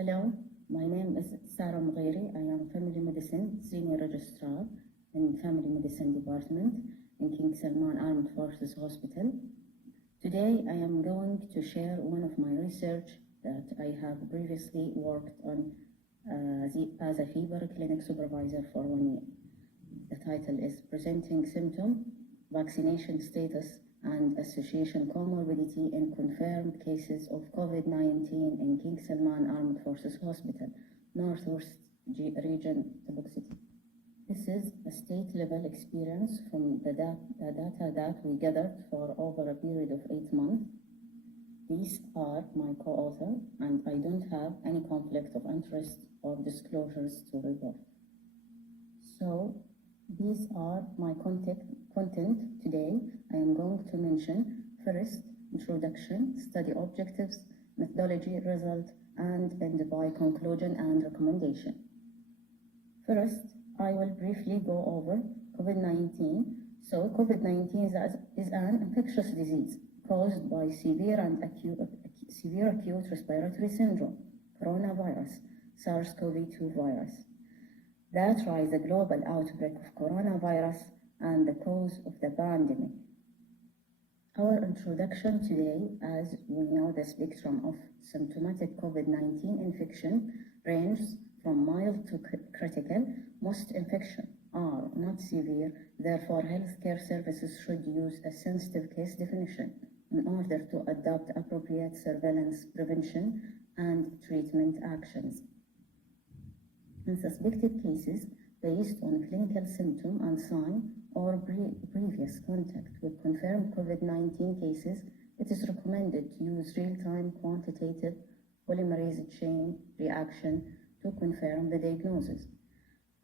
Hello, my name is Almutairi. I am Family Medicine Senior Registrar in Family Medicine Department in King Salman Armed Forces Hospital. Today I am going to share one of my research that I have previously worked on as a fever clinic supervisor for 1 year. The title is Presenting Symptom, Vaccination Status and Association Comorbidity in Confirmed Cases of COVID-19 in King Salman Armed Forces Hospital, Northwest Region, Tabuk City. This is a state-level experience from the data that we gathered for over a period of 8 months. These are my co-author, and I don't have any conflict of interest or disclosures to report. So, these are my content today. I am going to mention first, introduction, study objectives, methodology, result, and end by conclusion and recommendation. First, I will briefly go over COVID-19. So COVID-19 is an infectious disease caused by severe acute respiratory syndrome, coronavirus, SARS-CoV-2 virus. That was the global outbreak of coronavirus and the cause of the pandemic. Our introduction today, as we know the spectrum of symptomatic COVID-19 infection ranges from mild to critical. Most infections are not severe, therefore healthcare services should use a sensitive case definition in order to adopt appropriate surveillance, prevention, and treatment actions. In suspected cases, based on clinical symptom and sign or previous contact with confirmed COVID-19 cases, it is recommended to use real-time quantitative polymerase chain reaction to confirm the diagnosis.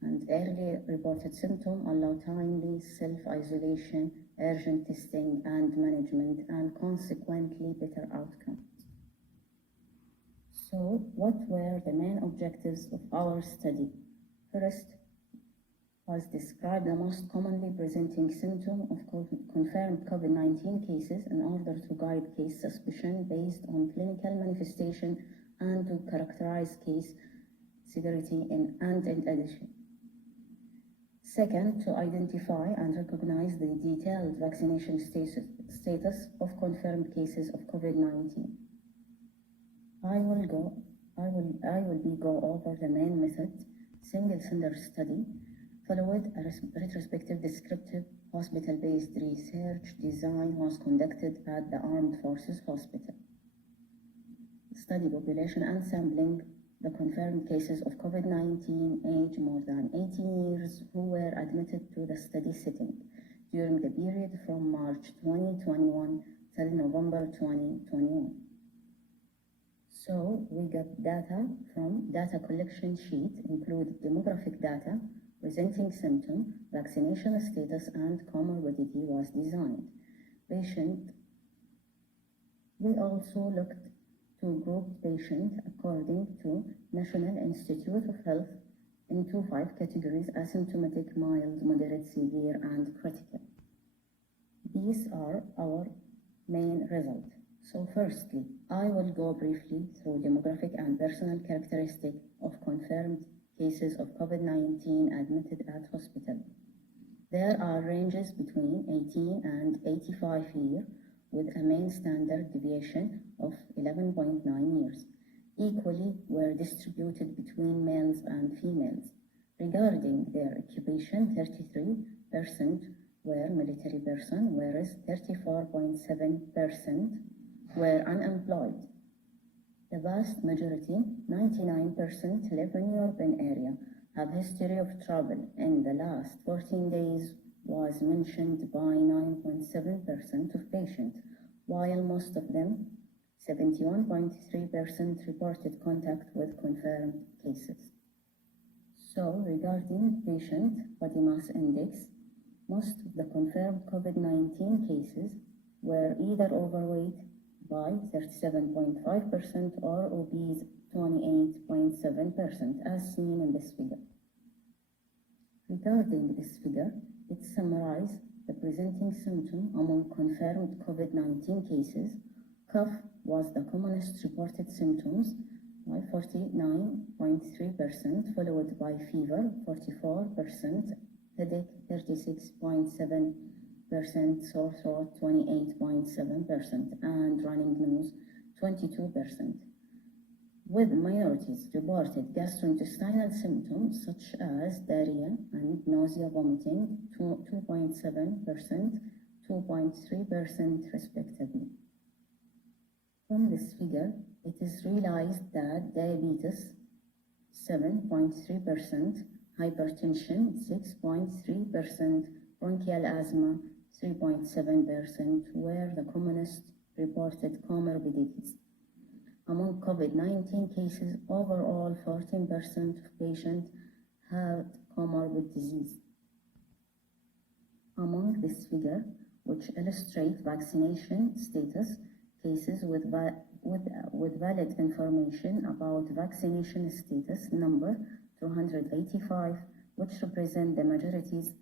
And early reported symptoms allow timely self-isolation, urgent testing and management, and consequently better outcomes. So, what were the main objectives of our study? First, was describe the most commonly presenting symptom of confirmed COVID-19 cases in order to guide case suspicion based on clinical manifestation and to characterize case severity and in addition. Second, to identify and recognize the detailed vaccination status of confirmed cases of COVID-19. I will go over the main method, single center study, followed a retrospective descriptive hospital-based research design was conducted at the Armed Forces Hospital. Study population and sampling the confirmed cases of COVID-19 age more than 18 years who were admitted to the study setting during the period from March 2021 till November 2021. So we got data from data collection sheet, include demographic data, presenting symptom, vaccination status, and comorbidity was designed. We also looked to group patients according to National Institute of Health into 5 categories: asymptomatic, mild, moderate, severe, and critical. These are our main results. So firstly, I will go briefly through demographic and personal characteristics of confirmed cases of COVID-19 admitted at hospital. There are ranges between 18 and 85 years with a mean standard deviation of 11.9 years. Equally were distributed between males and females. Regarding their occupation, 33% were military persons, whereas 34.7% were unemployed. The vast majority, 99%, live in urban area, have history of travel in the last 14 days was mentioned by 9.7% of patients, while most of them, 71.3%, reported contact with confirmed cases. So regarding patient body mass index, most of the confirmed COVID-19 cases were either overweight by 37.5% or obese 28.7%, as seen in this figure. Regarding this figure, it summarizes the presenting symptom among confirmed COVID-19 cases. Cough was the commonest reported symptoms, by 49.3%, followed by fever 44%, headache 36.7%, sore throat 28.7%, and running nose 22%. With minorities reported gastrointestinal symptoms such as diarrhea and nausea vomiting 2.7%, 2.3% respectively. From this figure, it is realized that diabetes 7.3%, hypertension 6.3%, bronchial asthma 3.7% were the commonest reported comorbidities. Among COVID-19 cases, overall 14% of patients had comorbid disease. Among this figure, which illustrates vaccination status, cases with valid information about vaccination status number 285, which represent the majorities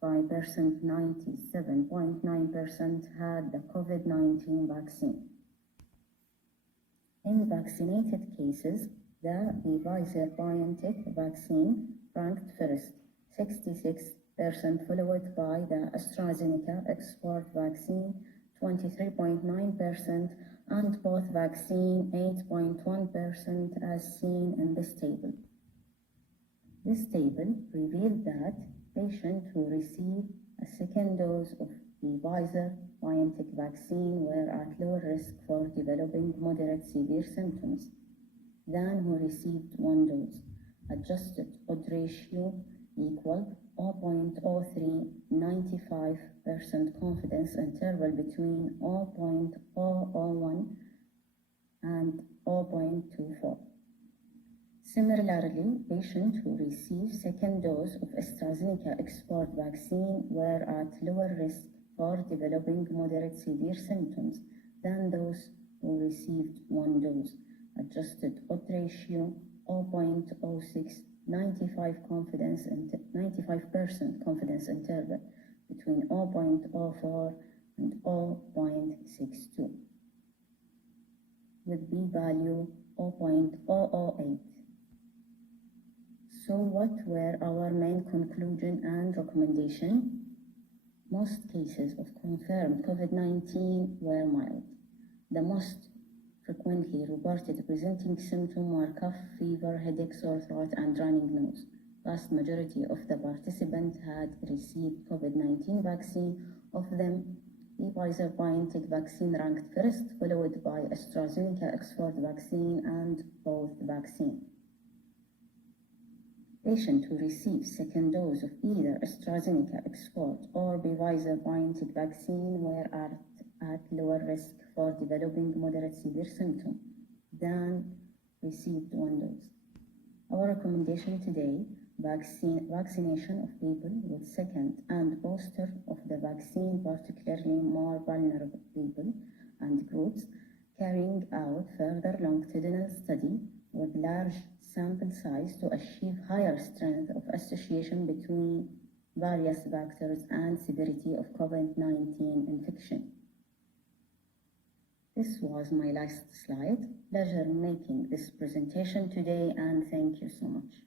by percent 97.9% had the COVID-19 vaccine. In vaccinated cases, the Pfizer-BioNTech vaccine ranked first, 66%, followed by the AstraZeneca Oxford vaccine, 23.9%, and both vaccine 8.1% as seen in this table. This table revealed that patients who received a second dose of the Pfizer-BioNTech vaccine were at lower risk for developing moderate severe symptoms than who received one dose. Adjusted odd ratio equal 0.03, 95% confidence interval between 0.001 and 0.24. Similarly, patients who received second dose of AstraZeneca Oxford vaccine were at lower risk for developing moderate severe symptoms than those who received one dose. Adjusted odd ratio 0.06, 95% confidence interval between 0.04 and 0.62, with p-value 0.008. So what were our main conclusion and recommendation? Most cases of confirmed COVID-19 were mild. The most frequently reported presenting symptoms were cough, fever, headache, sore throat, and running nose. Vast majority of the participants had received COVID-19 vaccine. Of them, the Pfizer-BioNTech vaccine ranked first, followed by AstraZeneca Oxford vaccine and both vaccines. Patients who received second dose of either AstraZeneca Oxford or Pfizer-BioNTech vaccine were at lower risk for developing moderate severe symptoms than received one dose. Our recommendation today: vaccination of people with second and booster of the vaccine, particularly more vulnerable people and groups, carrying out further longitudinal study with large sample size to achieve higher strength of association between various factors and severity of COVID-19 infection. This was my last slide. Pleasure making this presentation today, and thank you so much.